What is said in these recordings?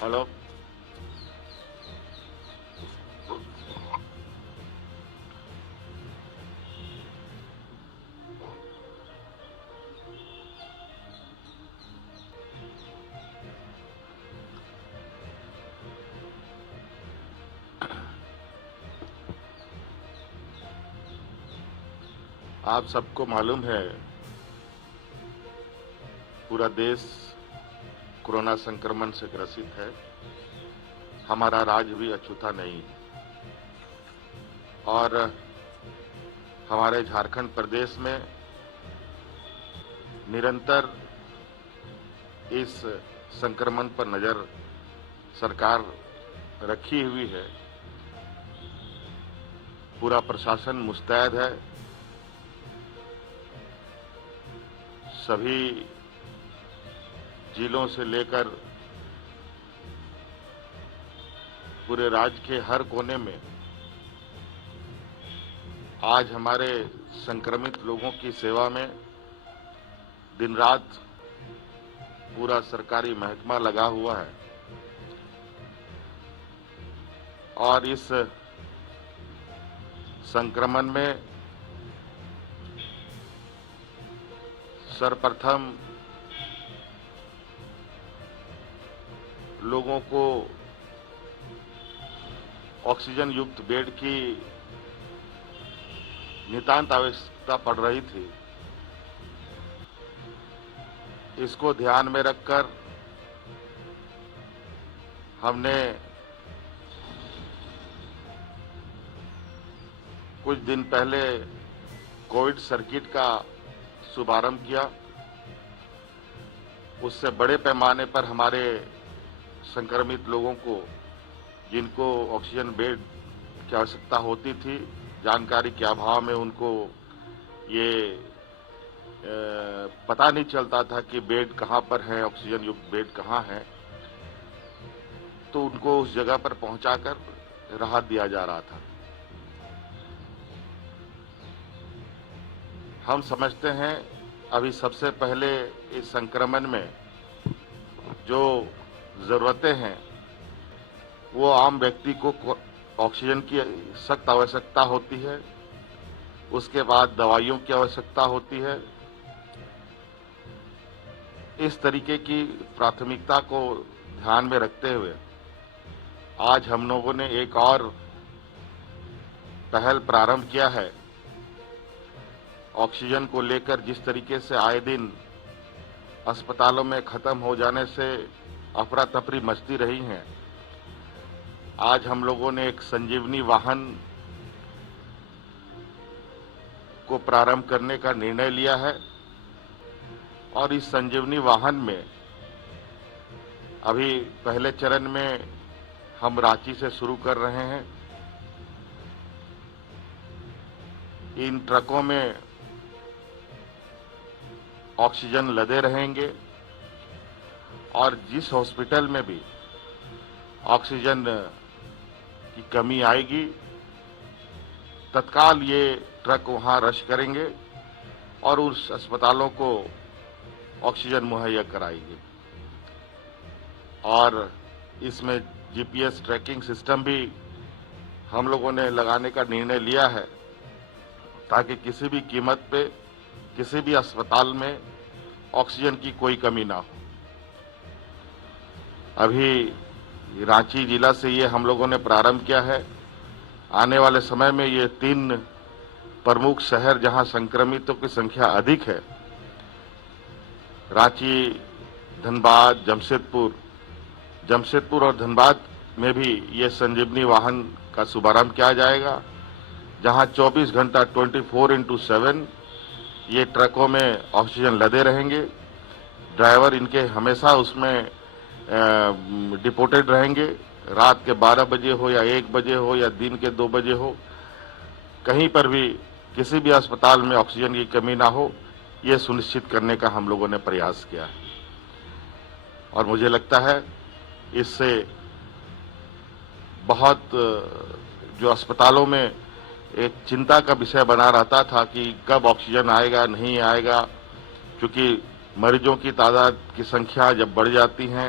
Hello. आप सबको मालूम है, पूरा देश कोरोना संक्रमण से ग्रसित है। हमारा राज्य भी अछूता नहीं है और हमारे झारखंड प्रदेश में निरंतर इस संक्रमण पर नजर सरकार रखी हुई है। पूरा प्रशासन मुस्तैद है। सभी जिलों से लेकर पूरे राज्य के हर कोने में आज हमारे संक्रमित लोगों की सेवा में दिन रात पूरा सरकारी महकमा लगा हुआ है और इस संक्रमण में सर्वप्रथम लोगों को ऑक्सीजन युक्त बेड की नितांत आवश्यकता पड़ रही थी। इसको ध्यान में रखकर हमने कुछ दिन पहले कोविड सर्किट का शुभारंभ किया। उससे बड़े पैमाने पर हमारे संक्रमित लोगों को, जिनको ऑक्सीजन बेड की आवश्यकता होती थी, जानकारी के अभाव में उनको ये पता नहीं चलता था कि बेड कहां पर है, ऑक्सीजन युक्त बेड कहां है, तो उनको उस जगह पर पहुंचाकर राहत दिया जा रहा था। हम समझते हैं अभी सबसे पहले इस संक्रमण में जो जरूरतें हैं वो आम व्यक्ति को ऑक्सीजन की सख्त आवश्यकता होती है, उसके बाद दवाइयों की आवश्यकता होती है। इस तरीके की प्राथमिकता को ध्यान में रखते हुए आज हम लोगों ने एक और पहल प्रारंभ किया है। ऑक्सीजन को लेकर जिस तरीके से आए दिन अस्पतालों में खत्म हो जाने से अफरा तफरी मचती रही है, आज हम लोगों ने एक संजीवनी वाहन को प्रारंभ करने का निर्णय लिया है और इस संजीवनी वाहन में अभी पहले चरण में हम रांची से शुरू कर रहे हैं। इन ट्रकों में ऑक्सीजन लदे रहेंगे और जिस हॉस्पिटल में भी ऑक्सीजन की कमी आएगी तत्काल ये ट्रक वहां रश करेंगे और उस अस्पतालों को ऑक्सीजन मुहैया कराएंगे। और इसमें जीपीएस ट्रैकिंग सिस्टम भी हम लोगों ने लगाने का निर्णय लिया है ताकि किसी भी कीमत पे किसी भी अस्पताल में ऑक्सीजन की कोई कमी ना हो। अभी रांची जिला से ये हम लोगों ने प्रारंभ किया है। आने वाले समय में ये 3 प्रमुख शहर जहां संक्रमितों की संख्या अधिक है, रांची, धनबाद, जमशेदपुर और धनबाद में भी ये संजीवनी वाहन का शुभारंभ किया जाएगा, जहां 24 घंटा 24x7 ये ट्रकों में ऑक्सीजन लदे रहेंगे। ड्राइवर इनके हमेशा उसमें डिपोटेड रहेंगे। रात के 12 बजे हो या 1 बजे हो या दिन के 2 बजे हो, कहीं पर भी किसी भी अस्पताल में ऑक्सीजन की कमी ना हो, ये सुनिश्चित करने का हम लोगों ने प्रयास किया है। और मुझे लगता है इससे बहुत जो अस्पतालों में एक चिंता का विषय बना रहता था कि कब ऑक्सीजन आएगा नहीं आएगा, क्योंकि मरीजों की तादाद की संख्या जब बढ़ जाती है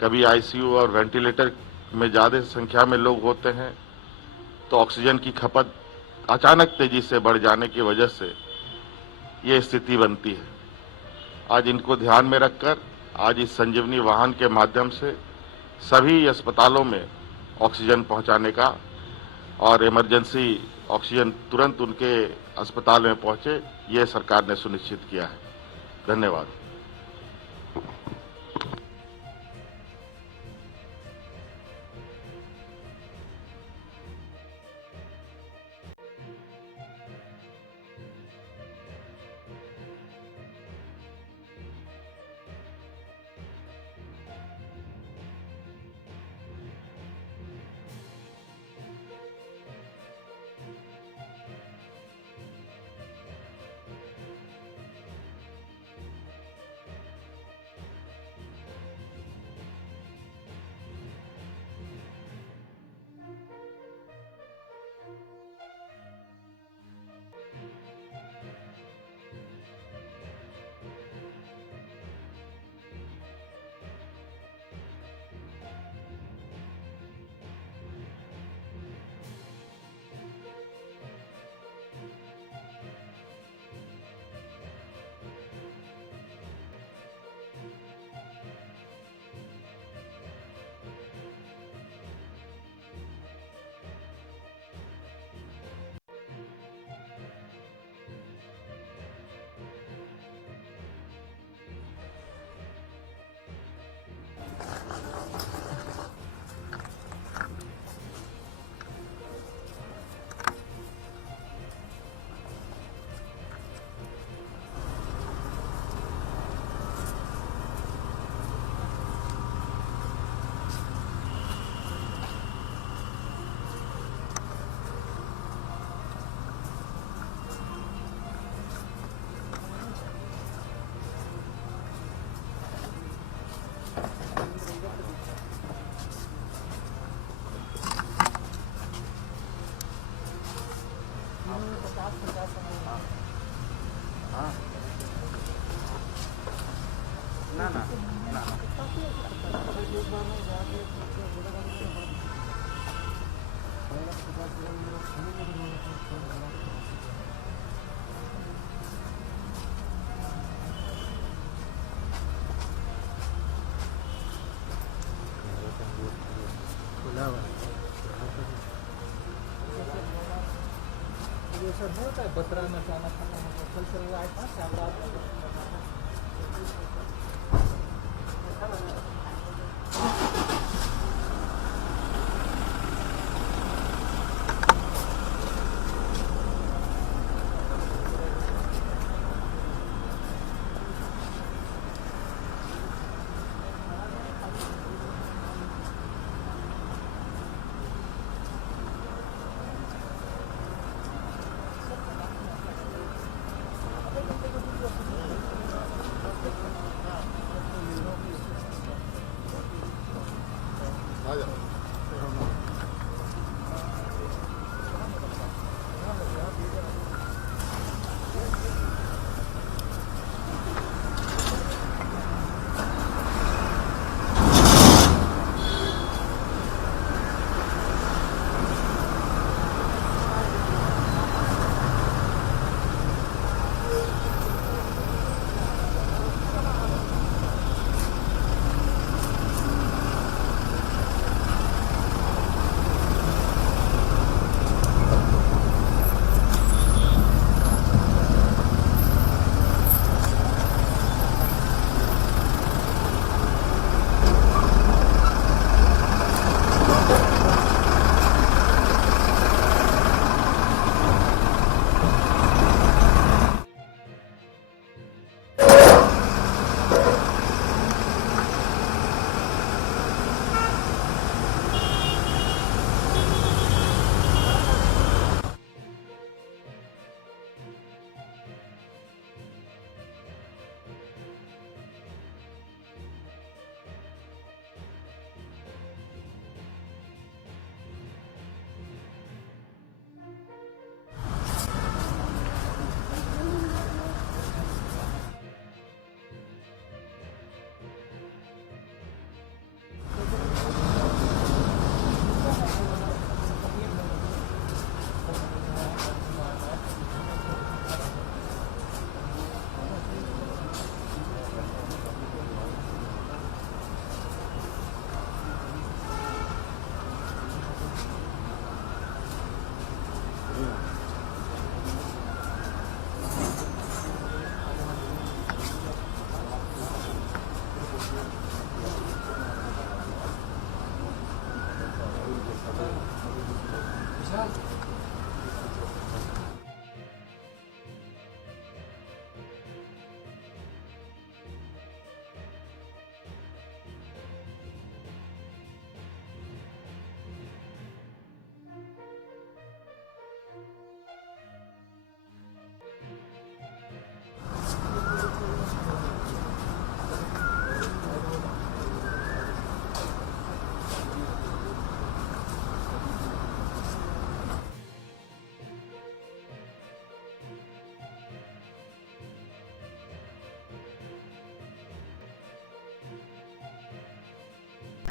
कभी आईसीयू और वेंटिलेटर में ज़्यादा संख्या में लोग होते हैं तो ऑक्सीजन की खपत अचानक तेजी से बढ़ जाने की वजह से ये स्थिति बनती है। आज इनको ध्यान में रखकर आज इस संजीवनी वाहन के माध्यम से सभी अस्पतालों में ऑक्सीजन पहुंचाने का और इमरजेंसी ऑक्सीजन तुरंत उनके अस्पताल में पहुंचे, ये सरकार ने सुनिश्चित किया है। धन्यवाद। सर होता है बतरा में जाना कल चल रहा था शाम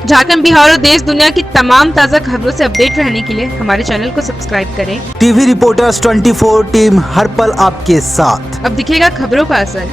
झारखंड, बिहार और देश दुनिया की तमाम ताज़ा खबरों से अपडेट रहने के लिए हमारे चैनल को सब्सक्राइब करें। टीवी रिपोर्टर्स 24 टीम हर पल आपके साथ। अब दिखेगा खबरों का असर।